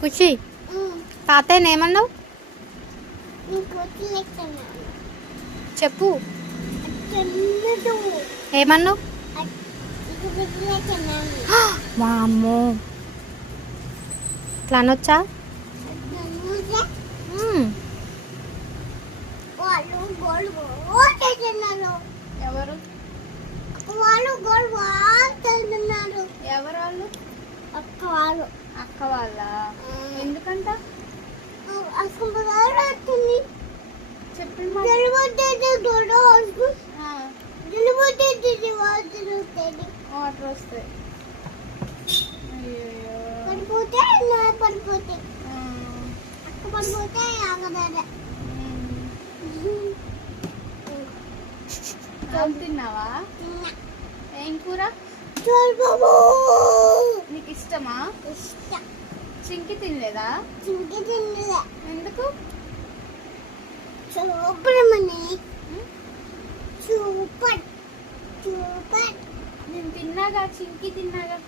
ఖుషి తాతయ్యని ఏమన్నావు? చెప్పు. ఏమన్నావు? మా అమ్మో ఇట్లా అనొచ్చా? ఎవరు వాళ్ళు గోల్ వాడుతున్నారు. ఎవరు వాళ్ళు? అక్క వాళ్ళు. అక్క వాళ్ళ? ఎందుకంట? అసలు చెప్పి వాటర్ వస్తాయి. పడిపోతే పడిపోతే అక్క పడిపోతే ఆగదా. తిన్నావా? ఏం కూర? నీకు ఇష్టమా? ఇష్టం. చింకి తినలేదా? చింకి తినలే. ఎందుకు? Super money. Super super. నేను తిన్నాగా, చింకి తిన్నాగా.